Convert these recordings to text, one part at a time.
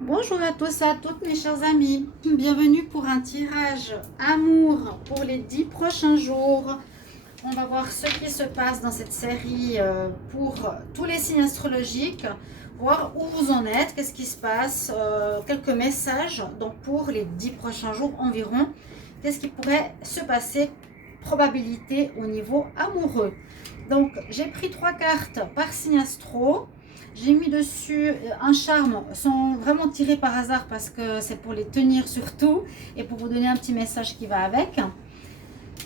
Bonjour à tous et à toutes mes chers amis, bienvenue pour un tirage amour pour les 10 prochains jours. On va voir ce qui se passe dans cette série pour tous les signes astrologiques, voir où vous en êtes, qu'est-ce qui se passe, quelques messages donc pour les 10 prochains jours environ, qu'est-ce qui pourrait se passer, probabilité au niveau amoureux. Donc j'ai pris 3 cartes par signe astro. J'ai mis dessus un charme sans vraiment tirer par hasard parce que c'est pour les tenir surtout et pour vous donner un petit message qui va avec.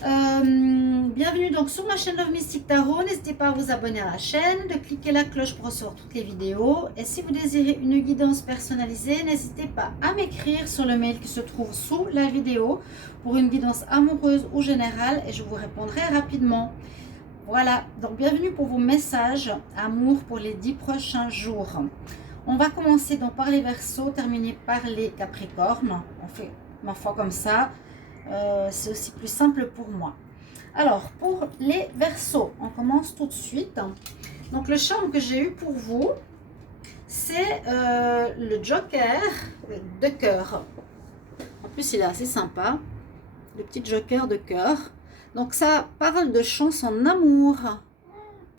Bienvenue donc sur ma chaîne Love Mystic Tarot. N'hésitez pas à vous abonner à la chaîne, de cliquer la cloche pour recevoir toutes les vidéos. Et si vous désirez une guidance personnalisée, n'hésitez pas à m'écrire sur le mail qui se trouve sous la vidéo pour une guidance amoureuse ou générale et je vous répondrai rapidement. Voilà, donc bienvenue pour vos messages amour pour les 10 prochains jours. On va commencer donc par les Verseaux, terminer par les Capricornes. On fait ma foi comme ça, c'est aussi plus simple pour moi. Alors, pour les Verseaux, on commence tout de suite. Donc, le charme que j'ai eu pour vous, c'est le Joker de cœur. En plus, il est assez sympa, le petit Joker de cœur. Donc ça parle de chance en amour.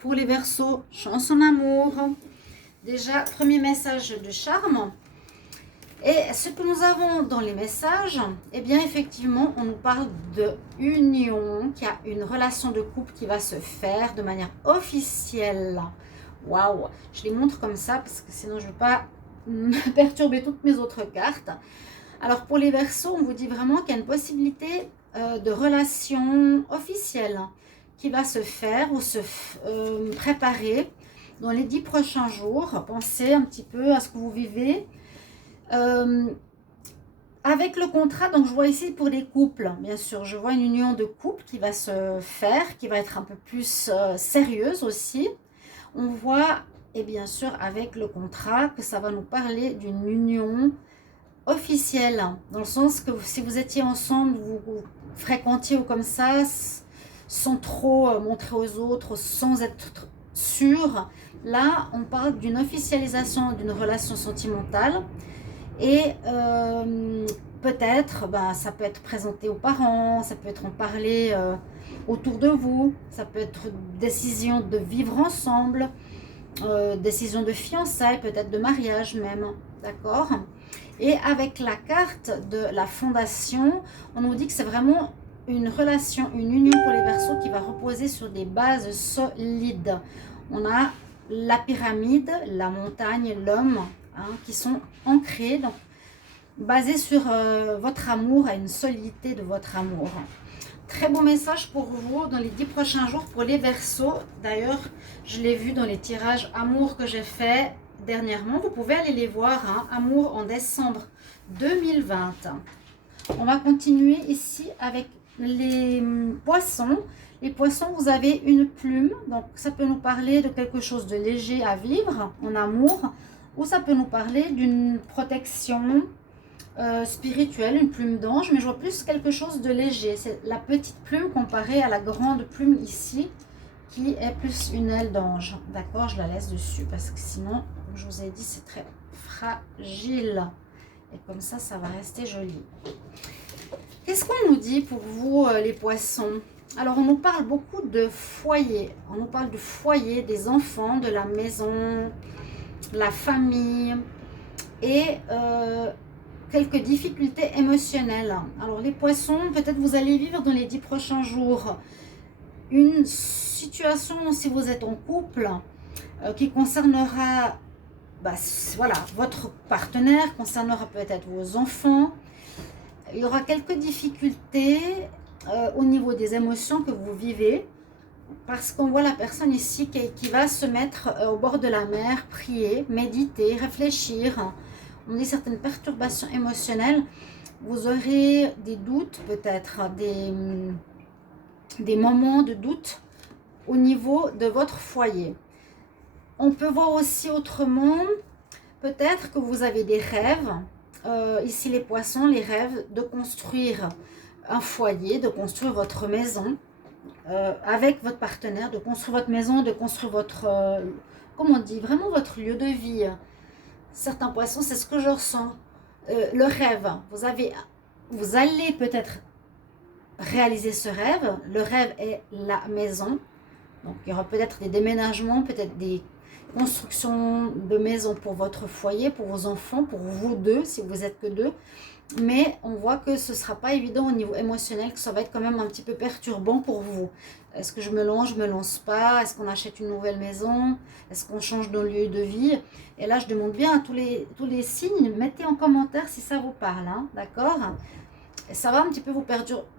Pour les Verseaux, chance en amour. Déjà, premier message de charme. Et ce que nous avons dans les messages, eh bien effectivement, on nous parle de union, qu'il y a une relation de couple qui va se faire de manière officielle. Waouh, je les montre comme ça parce que sinon je ne veux pas perturber toutes mes autres cartes. Alors pour les Verseaux, on vous dit vraiment qu'il y a une possibilité de relation officielle qui va se faire ou se préparer dans les 10 prochains jours. Pensez un petit peu à ce que vous vivez. Avec le contrat, donc je vois ici pour des couples, bien sûr, je vois une union de couple qui va se faire, qui va être un peu plus sérieuse aussi. On voit, et bien sûr avec le contrat, que ça va nous parler d'une union officielle, dans le sens que si vous étiez ensemble, vous fréquentiez ou comme ça, sans trop montrer aux autres, sans être sûr, là on parle d'une officialisation d'une relation sentimentale et peut-être ça peut être présenté aux parents, ça peut être en parler autour de vous, ça peut être décision de vivre ensemble, décision de fiançailles, peut-être de mariage même, d'accord. Et avec la carte de la fondation, on nous dit que c'est vraiment une relation, une union pour les Verseaux qui va reposer sur des bases solides. On a la pyramide, la montagne, l'homme, qui sont ancrés, donc basés sur votre amour, à une solidité de votre amour. Très bon message pour vous dans les 10 prochains jours pour les Verseaux. D'ailleurs, je l'ai vu dans les tirages amour que j'ai fait dernièrement. Vous pouvez aller les voir, amour en décembre 2020. On va continuer ici avec les poissons. Les poissons, vous avez une plume, donc ça peut nous parler de quelque chose de léger à vivre en amour, ou ça peut nous parler d'une protection spirituelle, une plume d'ange, mais je vois plus quelque chose de léger. C'est la petite plume comparée à la grande plume ici, qui est plus une aile d'ange. D'accord, je la laisse dessus parce que sinon, comme je vous ai dit, c'est très fragile. Et comme ça va rester joli. Qu'est-ce qu'on nous dit pour vous, les poissons? Alors, on nous parle beaucoup de foyer. On nous parle du foyer, des enfants, de la maison, la famille et quelques difficultés émotionnelles. Alors, les poissons, peut-être vous allez vivre dans les 10 prochains jours une situation, si vous êtes en couple, qui concernera voilà, votre partenaire, concernera peut-être vos enfants. Il y aura quelques difficultés au niveau des émotions que vous vivez, parce qu'on voit la personne ici qui va se mettre au bord de la mer, prier, méditer, réfléchir. On dit certaines perturbations émotionnelles. Vous aurez des doutes, peut-être des moments de doute au niveau de votre foyer. On peut voir aussi autrement, peut-être que vous avez des rêves. Ici les poissons, les rêves de construire un foyer, de construire votre maison avec votre partenaire, de construire votre maison, de construire votre, comment on dit, vraiment votre lieu de vie. certains poissons, c'est ce que je ressens. Le rêve, vous allez peut-être réaliser ce rêve. Le rêve est la maison. Donc, il y aura peut-être des déménagements, peut-être des constructions de maisons pour votre foyer, pour vos enfants, pour vous deux, si vous êtes que deux. Mais on voit que ce ne sera pas évident au niveau émotionnel, que ça va être quand même un petit peu perturbant pour vous. Est-ce que je me lance pas? Est-ce qu'on achète une nouvelle maison? Est-ce qu'on change de lieu de vie? Et là, je demande bien à tous les signes, mettez en commentaire si ça vous parle, hein, d'accord? Et ça va un petit peu vous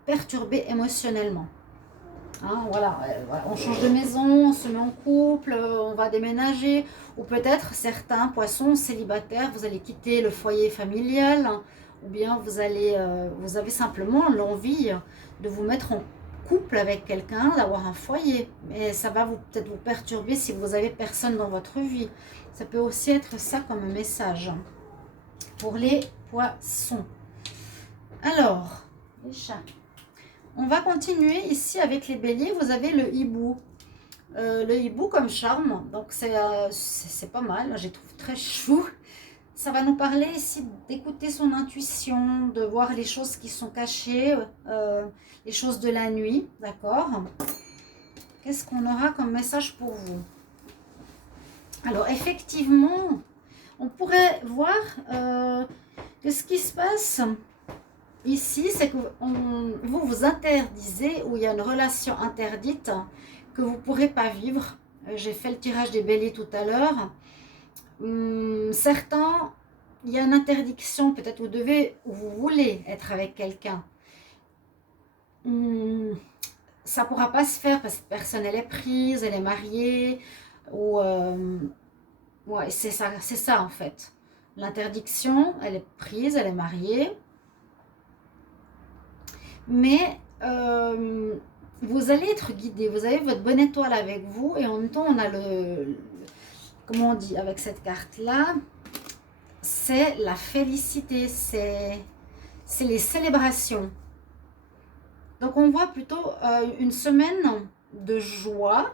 perturber émotionnellement. Hein, voilà, on change de maison, on se met en couple, on va déménager. Ou peut-être certains poissons célibataires, vous allez quitter le foyer familial, hein, ou bien vous avez simplement l'envie de vous mettre en couple avec quelqu'un, d'avoir un foyer. Mais ça va peut-être vous perturber si vous avez personne dans votre vie. Ça peut aussi être ça comme message pour les poissons. Alors, les chats. On va continuer ici avec les béliers. Vous avez le hibou. Le hibou comme charme. Donc, c'est pas mal. Je les trouve très chou. Ça va nous parler ici d'écouter son intuition, de voir les choses qui sont cachées, les choses de la nuit. D'accord? Qu'est-ce qu'on aura comme message pour vous? Alors, effectivement, on pourrait voir que ce qui se passe ici, c'est que vous vous interdisez, ou il y a une relation interdite que vous ne pourrez pas vivre. J'ai fait le tirage des béliers tout à l'heure. Certains, il y a une interdiction, peut-être vous voulez être avec quelqu'un. Ça ne pourra pas se faire parce que cette personne, elle est prise, elle est mariée, ou... ouais, c'est ça en fait. L'interdiction, elle est prise, elle est mariée. Mais vous allez être guidé, vous avez votre bonne étoile avec vous et en même temps on a comment on dit avec cette carte là, c'est la félicité, c'est les célébrations. Donc on voit plutôt une semaine de joie.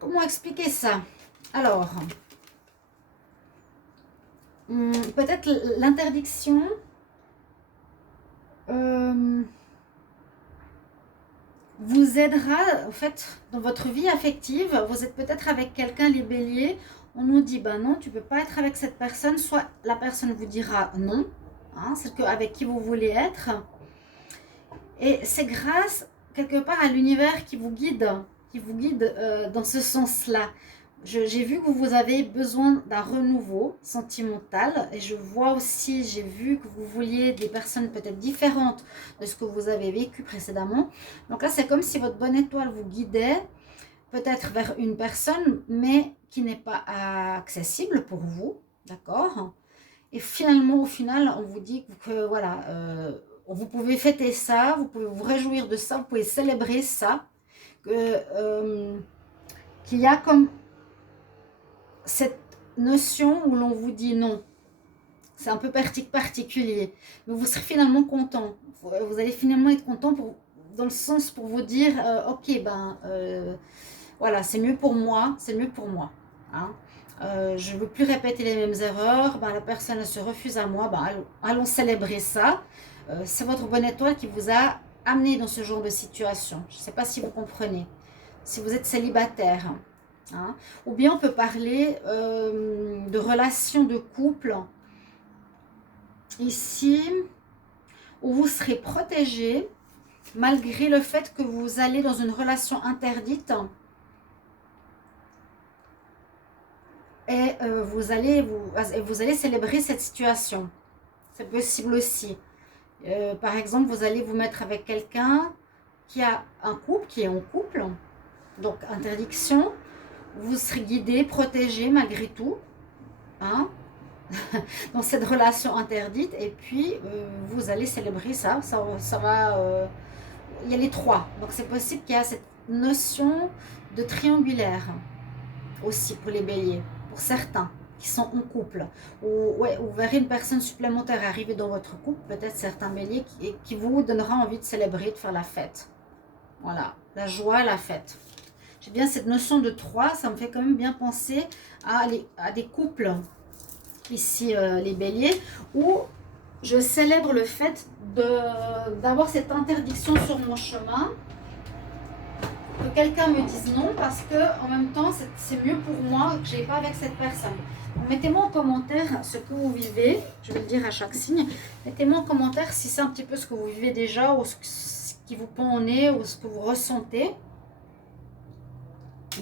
Comment expliquer ça? Alors, peut-être l'interdiction. Vous aidera en fait dans votre vie affective. Vous êtes peut-être avec quelqu'un, les béliers, on nous dit ben non, tu peux pas être avec cette personne, soit la personne vous dira non, hein, c'est avec qui vous voulez être, et c'est grâce quelque part à l'univers qui vous guide dans ce sens-là. J'ai vu que vous avez besoin d'un renouveau sentimental et je vois aussi, j'ai vu que vous vouliez des personnes peut-être différentes de ce que vous avez vécu précédemment. Donc là, c'est comme si votre bonne étoile vous guidait peut-être vers une personne, mais qui n'est pas accessible pour vous, d'accord? Et finalement, au final, on vous dit que voilà, vous pouvez fêter ça, vous pouvez vous réjouir de ça, vous pouvez célébrer ça, qu'il y a comme cette notion où l'on vous dit non. C'est un peu particulier, mais vous serez finalement content. Vous allez finalement être content dans le sens pour vous dire ok, ben voilà, c'est mieux pour moi, c'est mieux pour moi. Hein. Je ne veux plus répéter les mêmes erreurs. Ben, la personne elle se refuse à moi. Ben, allons célébrer ça. C'est votre bonne étoile qui vous a amené dans ce genre de situation. Je ne sais pas si vous comprenez. Si vous êtes célibataire. Hein. Ou bien on peut parler de relations de couple ici où vous serez protégé malgré le fait que vous allez dans une relation interdite et vous allez célébrer cette situation. C'est possible aussi. Par exemple, vous allez vous mettre avec quelqu'un qui a un couple, qui est en couple, donc interdiction. Vous serez guidé, protégé malgré tout, hein, dans cette relation interdite. Et puis, vous allez célébrer ça. Ça va... il y a les trois. Donc, c'est possible qu'il y a cette notion de triangulaire aussi pour les béliers, pour certains qui sont en couple. Ou vous verrez une personne supplémentaire arriver dans votre couple, peut-être certains béliers, qui vous donnera envie de célébrer, de faire la fête. Voilà, la joie, la fête. J'ai bien cette notion de 3, ça me fait quand même bien penser à des couples, ici les béliers, où je célèbre le fait d'avoir cette interdiction sur mon chemin, que quelqu'un me dise non, parce que en même temps c'est mieux pour moi que je n'ai pas avec cette personne. Mettez-moi en commentaire ce que vous vivez, je vais le dire à chaque signe. Mettez-moi en commentaire si c'est un petit peu ce que vous vivez déjà, ou ce qui vous pend au nez, ou ce que vous ressentez.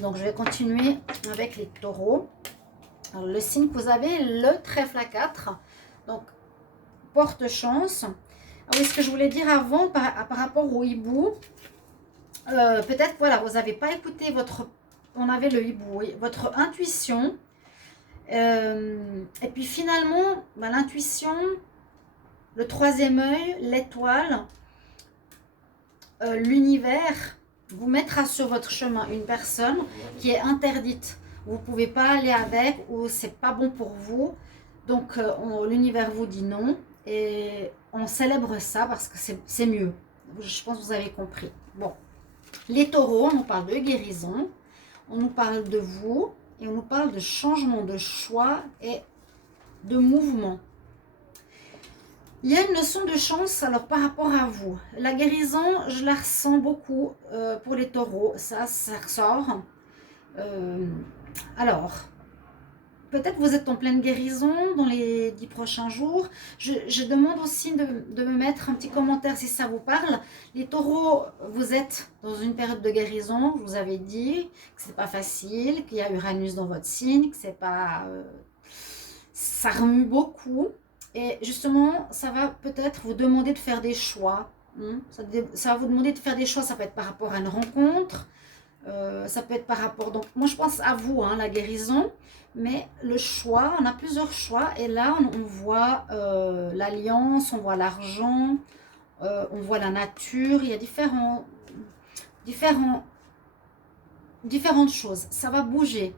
Donc je vais continuer avec les taureaux. Alors, le signe que vous avez, le trèfle à 4, donc porte chance. Ah oui, ce que je voulais dire avant par rapport au hibou, peut-être voilà, vous n'avez pas écouté on avait le hibou, oui, votre intuition. Et puis finalement, l'intuition, le troisième œil, l'étoile, l'univers vous mettra sur votre chemin une personne qui est interdite. Vous ne pouvez pas aller avec, ou c'est pas bon pour vous. Donc l'univers vous dit non, et on célèbre ça parce que c'est mieux. Je pense que vous avez compris. Bon, les taureaux, on nous parle de guérison, on nous parle de vous, et on nous parle de changement de choix et de mouvement. Il y a une notion de chance alors par rapport à vous. La guérison, je la ressens beaucoup pour les taureaux. Ça ressort. Alors, peut-être vous êtes en pleine guérison dans les 10 prochains jours. Je demande aussi de me mettre un petit commentaire si ça vous parle. Les taureaux, vous êtes dans une période de guérison. Je vous avais dit que c'est pas facile, qu'il y a Uranus dans votre signe, que c'est pas... ça remue beaucoup. Et justement, ça va peut-être vous demander de faire des choix. Ça va vous demander de faire des choix. Ça peut être par rapport à une rencontre. Ça peut être par rapport... Donc, moi, je pense à vous, la guérison. Mais le choix, on a plusieurs choix. Et là, on voit l'alliance, on voit l'argent, on voit la nature. Il y a différentes choses. Ça va bouger.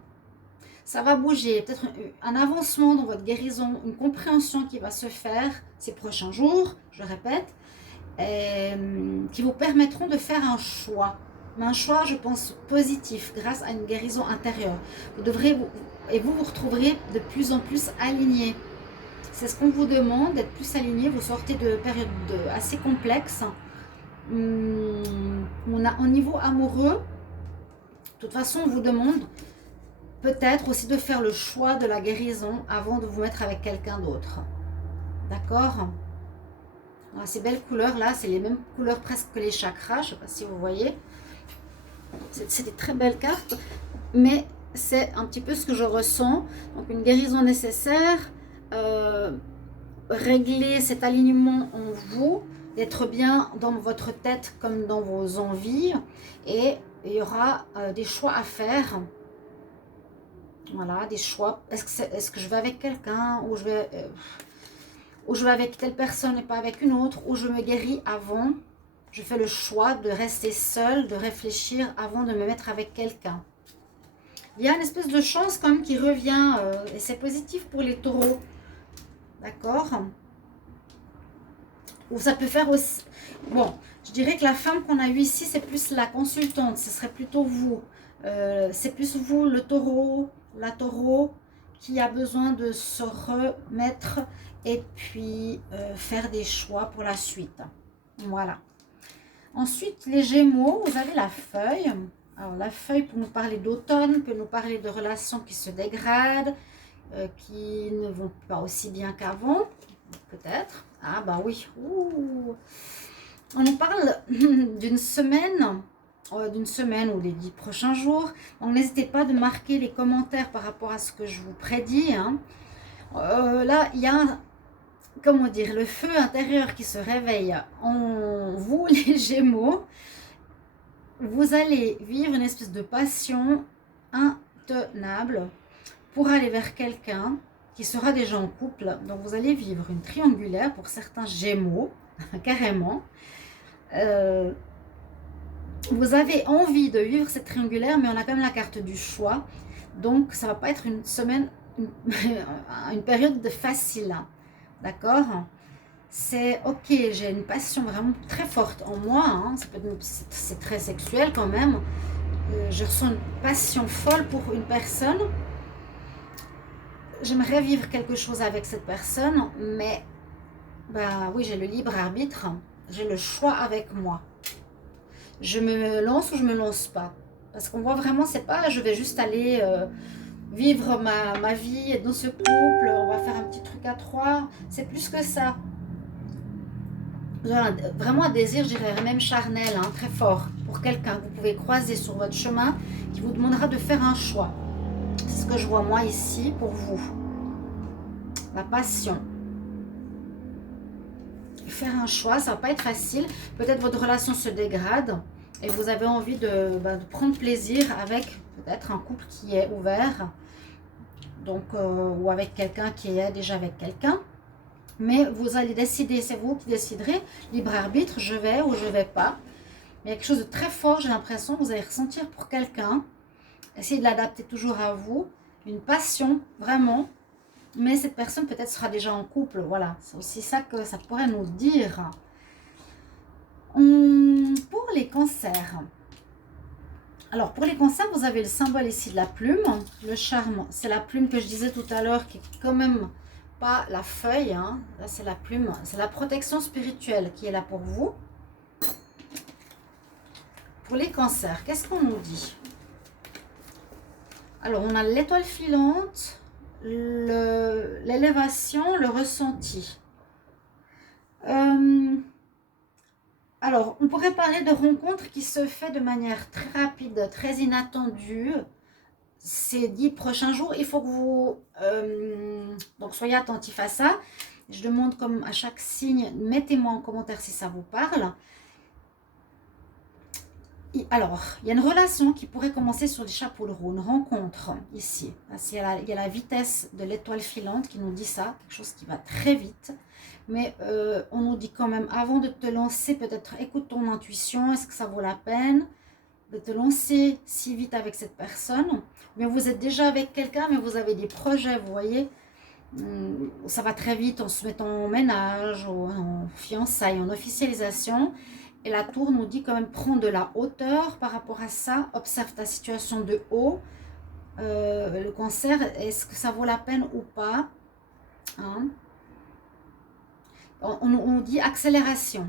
Ça va bouger, peut-être un avancement dans votre guérison, une compréhension qui va se faire ces prochains jours, je répète, qui vous permettront de faire un choix. Mais un choix, je pense, positif, grâce à une guérison intérieure. Vous retrouverez de plus en plus aligné. C'est ce qu'on vous demande, d'être plus aligné. Vous sortez de périodes assez complexes. Au niveau amoureux, de toute façon, on vous demande peut-être aussi de faire le choix de la guérison avant de vous mettre avec quelqu'un d'autre. D'accord? Ces belles couleurs là, c'est les mêmes couleurs presque que les chakras. Je ne sais pas si vous voyez. C'est des très belles cartes. Mais c'est un petit peu ce que je ressens. Donc une guérison nécessaire. Régler cet alignement en vous. D'être bien dans votre tête comme dans vos envies. Et il y aura des choix à faire. Voilà, des choix. Est-ce que je vais avec quelqu'un, ou je vais avec telle personne et pas avec une autre, ou je me guéris avant. Je fais le choix de rester seule, de réfléchir avant de me mettre avec quelqu'un. Il y a une espèce de chance quand même qui revient, et c'est positif pour les taureaux. D'accord? Ou ça peut faire aussi... Bon, je dirais que la femme qu'on a eue ici, c'est plus la consultante. Ce serait plutôt vous. C'est plus vous, le taureau, la taureau, qui a besoin de se remettre et puis faire des choix pour la suite. Voilà. Ensuite, les Gémeaux, vous avez la feuille. Alors, la feuille peut nous parler d'automne, peut nous parler de relations qui se dégradent, qui ne vont pas aussi bien qu'avant, peut-être. Ah bah oui. Ouh. On nous parle d'une semaine ou des 10 prochains jours. Donc n'hésitez pas de marquer les commentaires par rapport à ce que je vous prédis. Là, il y a, comment dire, le feu intérieur qui se réveille en vous, les Gémeaux. Vous allez vivre une espèce de passion intenable pour aller vers quelqu'un qui sera déjà en couple. Donc vous allez vivre une triangulaire pour certains Gémeaux, carrément. Vous avez envie de vivre cette triangulaire, mais on a quand même la carte du choix. Donc, ça ne va pas être une semaine, une période facile. D'accord? C'est ok, j'ai une passion vraiment très forte en moi. C'est très sexuel quand même. Je ressens une passion folle pour une personne. J'aimerais vivre quelque chose avec cette personne, mais ben oui, j'ai le libre arbitre, j'ai le choix avec moi. Je me lance ou je me lance pas. Parce qu'on voit vraiment, c'est pas je vais juste aller vivre ma vie dans ce couple, on va faire un petit truc à trois. C'est plus que ça. Vraiment un désir, je dirais même charnel, hein, très fort, pour quelqu'un que vous pouvez croiser sur votre chemin, qui vous demandera de faire un choix. C'est ce que je vois moi ici pour vous. La passion. Faire un choix, ça va pas être facile. Peut-être votre relation se dégrade et vous avez envie de prendre plaisir avec peut-être un couple qui est ouvert, donc ou avec quelqu'un qui est déjà avec quelqu'un. Mais vous allez décider, c'est vous qui déciderez, libre arbitre, je vais ou je vais pas. Mais il y a quelque chose de très fort, j'ai l'impression, que vous allez ressentir pour quelqu'un. Essayez de l'adapter toujours à vous. Une passion, vraiment. Mais cette personne peut-être sera déjà en couple, voilà. C'est aussi ça que ça pourrait nous dire. Pour les cancers. Alors, pour les cancers, vous avez le symbole ici de la plume. Le charme, c'est la plume que je disais tout à l'heure, qui est quand même pas la feuille. Hein. Là, c'est la plume. C'est la protection spirituelle qui est là pour vous. Pour les cancers, qu'est-ce qu'on nous dit? Alors, on a l'étoile filante, l'élévation, le ressenti. Alors, on pourrait parler de rencontres qui se fait de manière très rapide, très inattendue. Ces 10 prochains jours, il faut que vous donc soyez attentifs à ça. Je demande comme à chaque signe, mettez-moi en commentaire si ça vous parle. Alors, il y a une relation qui pourrait commencer sur les chapeaux de roue, une rencontre ici. Il y a la vitesse de l'étoile filante qui nous dit ça, quelque chose qui va très vite. Mais on nous dit quand même, avant de te lancer, peut-être écoute ton intuition, est-ce que ça vaut la peine de te lancer si vite avec cette personne? Mais vous êtes déjà avec quelqu'un, mais vous avez des projets, vous voyez. Ça va très vite en se mettant en ménage, en fiançailles, en officialisation. Et la tour nous dit quand même, prends de la hauteur par rapport à ça, observe ta situation de haut. Le cancer, est-ce que ça vaut la peine ou pas, hein? On dit accélération.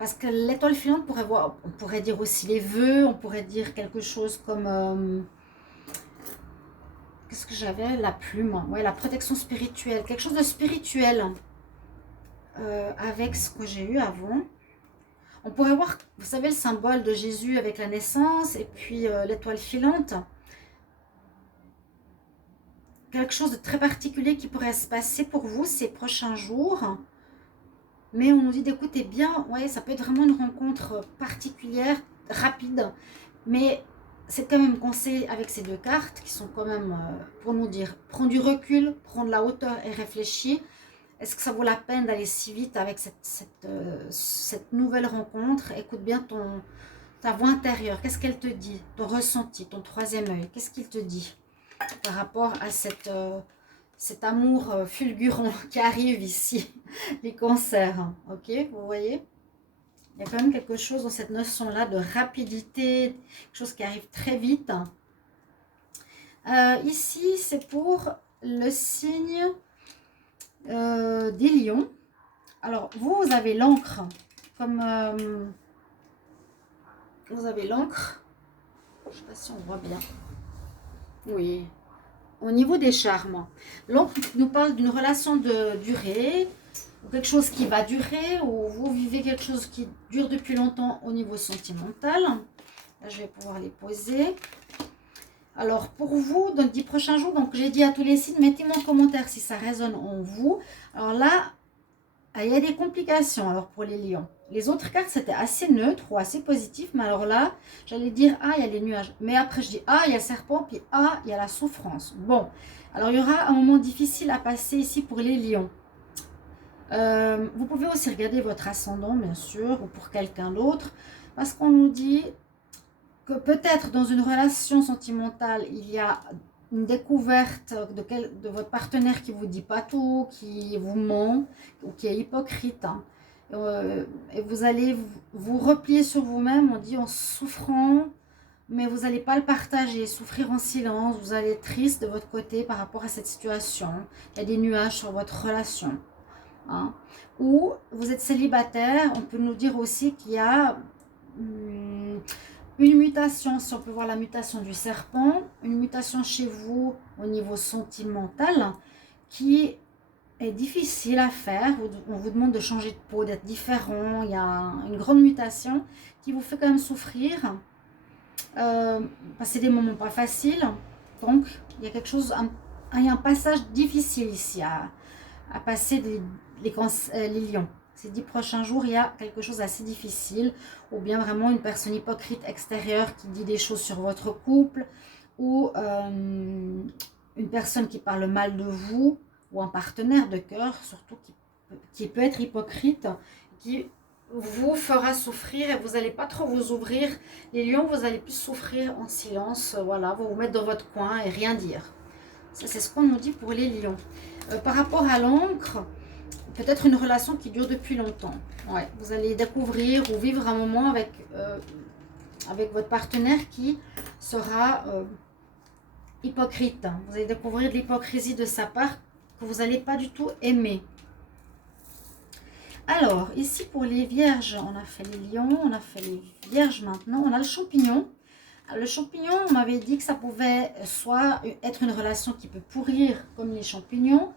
Parce que l'étoile filante on pourrait dire aussi les vœux, on pourrait dire quelque chose comme... qu'est-ce que j'avais? La plume, ouais, la protection spirituelle, quelque chose de spirituel avec ce que j'ai eu avant. On pourrait voir, vous savez, le symbole de Jésus avec la naissance et puis l'étoile filante. Quelque chose de très particulier qui pourrait se passer pour vous ces prochains jours. Mais on nous dit d'écouter bien, ouais, ça peut être vraiment une rencontre particulière, rapide. Mais c'est quand même conseil avec ces deux cartes qui sont quand même pour nous dire, prends du recul, prends de la hauteur et réfléchis. Est-ce que ça vaut la peine d'aller si vite avec cette nouvelle rencontre? Écoute bien ta voix intérieure. Qu'est-ce qu'elle te dit? Ton ressenti, ton troisième œil. Qu'est-ce qu'il te dit par rapport à cet amour fulgurant qui arrive ici, les cancers? Ok, vous voyez? Il y a quand même quelque chose dans cette notion-là de rapidité, quelque chose qui arrive très vite. Ici, c'est pour le signe... des lions. Alors, vous avez l'encre. Comme vous avez l'encre. Je ne sais pas si on voit bien. Oui. Au niveau des charmes. L'encre nous parle d'une relation de durée. Ou quelque chose qui va durer. Ou vous vivez quelque chose qui dure depuis longtemps au niveau sentimental. Là, je vais pouvoir les poser. Alors, pour vous, dans les 10 prochains jours, donc j'ai dit à tous les signes, mettez-moi en commentaire si ça résonne en vous. Alors là, il y a des complications alors pour les lions. Les autres cartes, c'était assez neutre ou assez positif. Mais alors là, j'allais dire, ah, il y a les nuages. Mais après, je dis, ah, il y a le serpent, puis ah, il y a la souffrance. Bon, alors il y aura un moment difficile à passer ici pour les lions. Vous pouvez aussi regarder votre ascendant, bien sûr, ou pour quelqu'un d'autre. Parce qu'on nous dit... que peut-être dans une relation sentimentale, il y a une découverte de votre partenaire qui ne vous dit pas tout, qui vous ment, ou qui est hypocrite. Hein. Et vous allez vous replier sur vous-même, on dit en souffrant mais vous n'allez pas le partager, souffrir en silence, vous allez être triste de votre côté par rapport à cette situation. Il y a des nuages sur votre relation. Hein. Ou vous êtes célibataire, on peut nous dire aussi qu'il y a une mutation, si on peut voir la mutation du serpent, une mutation chez vous au niveau sentimental qui est difficile à faire. On vous demande de changer de peau, d'être différent. Il y a une grande mutation qui vous fait quand même souffrir. Passer des moments pas faciles. Donc, il y a quelque chose, il y a un passage difficile ici à passer les lions. Ces 10 prochains jours, il y a quelque chose d'assez difficile, ou bien vraiment une personne hypocrite extérieure qui dit des choses sur votre couple, ou une personne qui parle mal de vous, ou un partenaire de cœur, surtout qui peut être hypocrite, qui vous fera souffrir et vous n'allez pas trop vous ouvrir. Les lions, vous allez plus souffrir en silence, voilà, vous vous mettre dans votre coin et rien dire. Ça, c'est ce qu'on nous dit pour les lions. Par rapport à l'encre, peut-être une relation qui dure depuis longtemps. Ouais, vous allez découvrir ou vivre un moment avec votre partenaire qui sera hypocrite. Vous allez découvrir de l'hypocrisie de sa part que vous n'allez pas du tout aimer. Alors, ici pour les vierges, on a fait les lions, on a fait les vierges maintenant. On a le champignon. Le champignon, on m'avait dit que ça pouvait soit être une relation qui peut pourrir comme les champignons.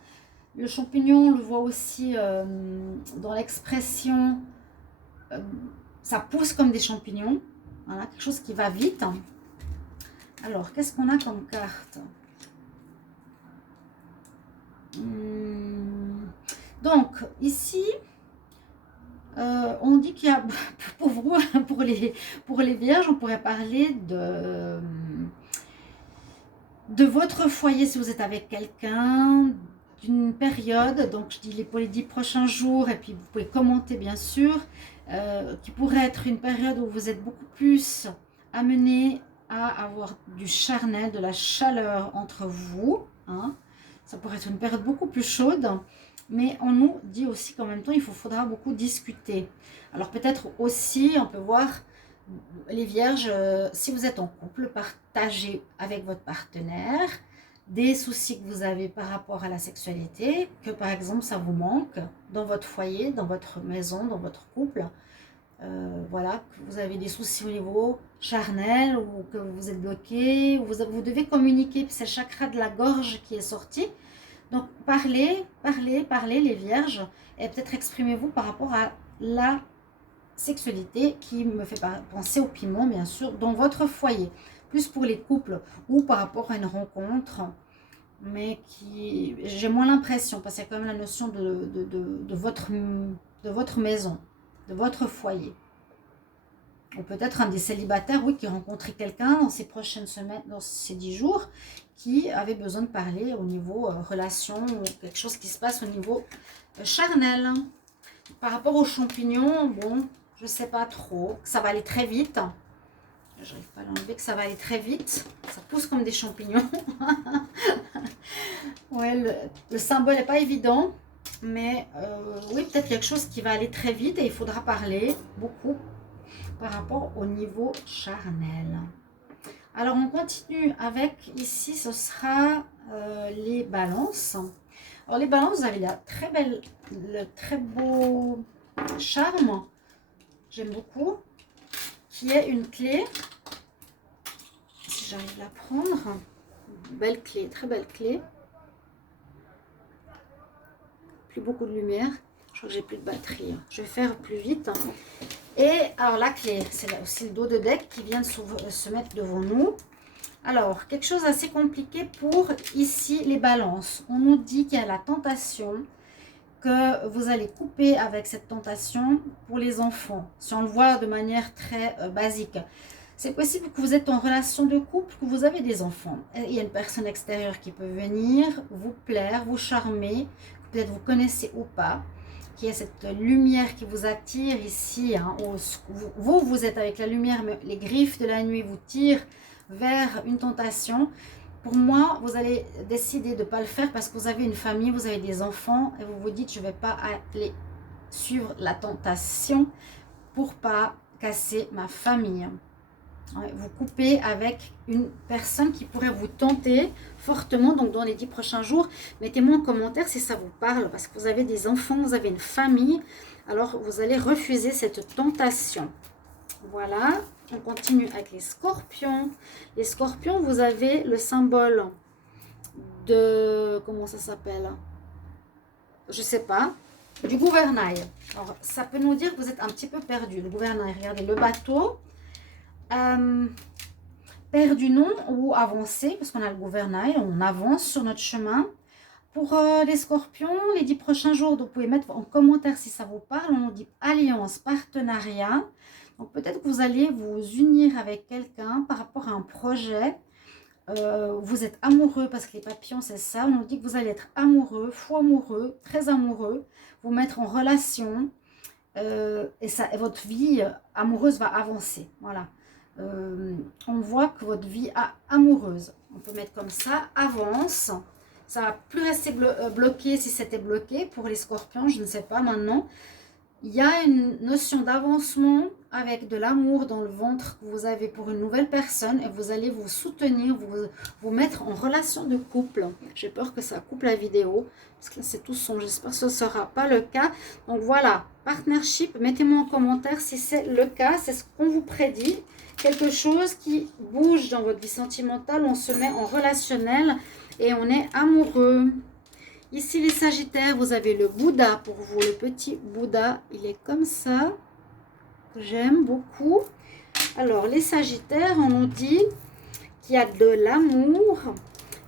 Le champignon, on le voit aussi dans l'expression, ça pousse comme des champignons. Voilà, quelque chose qui va vite. Alors, qu'est-ce qu'on a comme carte? Donc, ici, on dit qu'il y a, pour vous, pour les vierges, on pourrait parler de votre foyer si vous êtes avec quelqu'un, d'une période, donc je dis pour les 10 prochains jours, et puis vous pouvez commenter bien sûr, qui pourrait être une période où vous êtes beaucoup plus amené à avoir du charnel, de la chaleur entre vous. Hein. Ça pourrait être une période beaucoup plus chaude, mais on nous dit aussi qu'en même temps, il faudra beaucoup discuter. Alors peut-être aussi, on peut voir les vierges, si vous êtes en couple, partagez avec votre partenaire des soucis que vous avez par rapport à la sexualité, que par exemple ça vous manque dans votre foyer, dans votre maison, dans votre couple. Voilà, que vous avez des soucis au niveau charnel ou que vous êtes bloqué, ou vous devez communiquer, c'est le chakra de la gorge qui est sorti. Donc parlez les vierges, et peut-être exprimez-vous par rapport à la sexualité qui me fait penser au piment, bien sûr, dans votre foyer. Plus pour les couples ou par rapport à une rencontre, mais qui, j'ai moins l'impression, parce qu'il y a quand même la notion de votre maison, de votre foyer. Ou peut-être un des célibataires, oui, qui a rencontré quelqu'un dans ces prochaines semaines, dans ces 10 jours, qui avait besoin de parler au niveau relation, ou quelque chose qui se passe au niveau charnel. Par rapport aux champignons, bon, je ne sais pas trop, ça va aller très vite. J'arrive pas à l'enlever, que ça va aller très vite. Ça pousse comme des champignons. Ouais, le symbole n'est pas évident. Mais oui, peut-être quelque chose qui va aller très vite et il faudra parler beaucoup par rapport au niveau charnel. Alors, on continue avec, ici, ce sera les balances. Alors, les balances, vous avez le très beau charme. J'aime beaucoup. Qui est une clé. Si j'arrive à la prendre. Belle clé, très belle clé. Plus beaucoup de lumière. Je crois que j'ai plus de batterie. Je vais faire plus vite. Et alors la clé, c'est aussi le dos de deck qui vient de se mettre devant nous. Alors, quelque chose d'assez compliqué pour ici les balances. On nous dit qu'il y a la tentation, que vous allez couper avec cette tentation pour les enfants. Si on le voit de manière très basique. C'est possible que vous êtes en relation de couple, que vous avez des enfants. Et il y a une personne extérieure qui peut venir vous plaire, vous charmer, peut-être vous connaissez ou pas, qui a cette lumière qui vous attire ici. Hein, vous êtes avec la lumière, mais les griffes de la nuit vous tirent vers une tentation. Pour moi, vous allez décider de ne pas le faire parce que vous avez une famille, vous avez des enfants et vous vous dites, je ne vais pas aller suivre la tentation pour pas casser ma famille. Ouais, vous coupez avec une personne qui pourrait vous tenter fortement, donc dans les 10 prochains jours. Mettez-moi en commentaire si ça vous parle, parce que vous avez des enfants, vous avez une famille, alors vous allez refuser cette tentation. Voilà, on continue avec les scorpions. Les scorpions, vous avez le symbole de, comment ça s'appelle? Je sais pas, du gouvernail. Alors, ça peut nous dire que vous êtes un petit peu perdu. Le gouvernail, regardez, le bateau. Perdu non ou avancé, parce qu'on a le gouvernail, on avance sur notre chemin. Pour les scorpions, les 10 prochains jours, donc vous pouvez mettre en commentaire si ça vous parle. On dit alliance, partenariat. Donc peut-être que vous allez vous unir avec quelqu'un par rapport à un projet. Vous êtes amoureux, parce que les papillons c'est ça. On nous dit que vous allez être amoureux, fou amoureux, très amoureux. Vous mettre en relation. Et votre vie amoureuse va avancer. Voilà. On voit que votre vie amoureuse, on peut mettre comme ça, avance. Ça va plus rester bloqué si c'était bloqué pour les scorpions, je ne sais pas maintenant. Il y a une notion d'avancement avec de l'amour dans le ventre que vous avez pour une nouvelle personne et vous allez vous soutenir, vous mettre en relation de couple. J'ai peur que ça coupe la vidéo parce que là c'est tout son. J'espère que ce ne sera pas le cas. Donc voilà, partnership, mettez-moi en commentaire si c'est le cas, c'est ce qu'on vous prédit. Quelque chose qui bouge dans votre vie sentimentale, on se met en relationnel et on est amoureux. Ici, les Sagittaires, vous avez le Bouddha pour vous, le petit Bouddha. Il est comme ça. J'aime beaucoup. Alors, les Sagittaires, on nous dit qu'il y a de l'amour.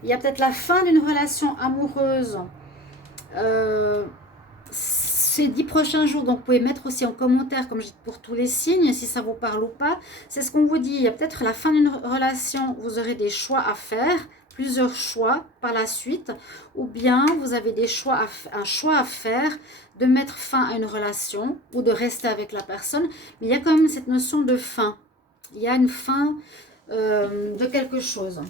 Il y a peut-être la fin d'une relation amoureuse. Ces 10 prochains jours, donc vous pouvez mettre aussi en commentaire, comme je dis, pour tous les signes, si ça vous parle ou pas. C'est ce qu'on vous dit. Il y a peut-être la fin d'une relation, vous aurez des choix à faire. Plusieurs choix par la suite, ou bien vous avez un choix à faire de mettre fin à une relation ou de rester avec la personne, mais il y a quand même cette notion de fin. Il y a une fin de quelque chose.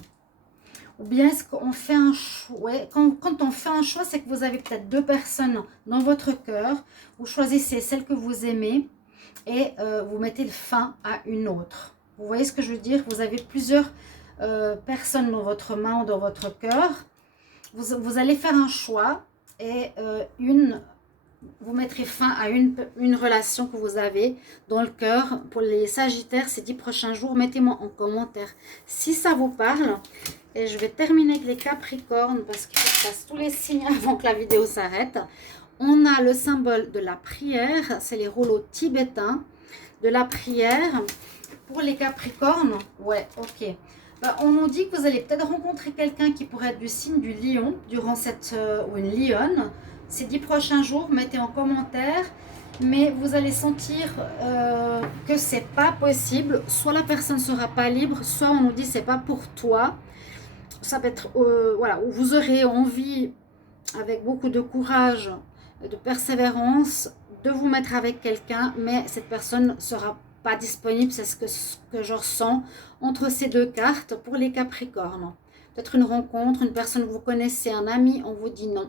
Ou bien est-ce qu'on fait un choix? Ouais, quand on fait un choix, c'est que vous avez peut-être deux personnes dans votre cœur. Vous choisissez celle que vous aimez et vous mettez fin à une autre. Vous voyez ce que je veux dire? Vous avez plusieurs personne dans votre main ou dans votre cœur, vous allez faire un choix et vous mettrez fin à une relation que vous avez dans le cœur. Pour les Sagittaires, ces 10 prochains jours, mettez-moi en commentaire si ça vous parle. Et je vais terminer avec les Capricornes parce qu'il faut que je fasse tous les signes avant que la vidéo s'arrête. On a le symbole de la prière, c'est les rouleaux tibétains de la prière. Pour les Capricornes, ouais, ok. On nous dit que vous allez peut-être rencontrer quelqu'un qui pourrait être du signe du lion durant ou une lionne. Ces 10 prochains jours, mettez en commentaire. Mais vous allez sentir que c'est pas possible. Soit la personne ne sera pas libre, soit on nous dit c'est pas pour toi. Ça peut être, voilà, où vous aurez envie, avec beaucoup de courage, de persévérance, de vous mettre avec quelqu'un, mais cette personne sera pas disponible, c'est ce que je ressens entre ces deux cartes pour les Capricornes. Peut-être une rencontre, une personne que vous connaissez, un ami, on vous dit non.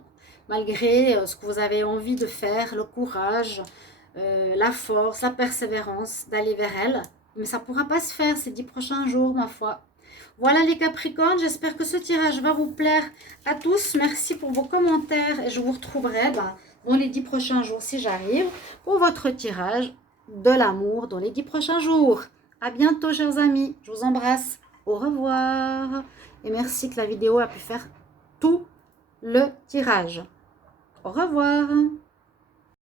Malgré ce que vous avez envie de faire, le courage, la force, la persévérance d'aller vers elle. Mais ça ne pourra pas se faire ces 10 prochains jours, ma foi. Voilà les Capricornes, j'espère que ce tirage va vous plaire à tous. Merci pour vos commentaires et je vous retrouverai dans les 10 prochains jours si j'arrive pour votre tirage de l'amour dans les 10 prochains jours. À bientôt, chers amis. Je vous embrasse. Au revoir. Et merci que la vidéo a pu faire tout le tirage. Au revoir.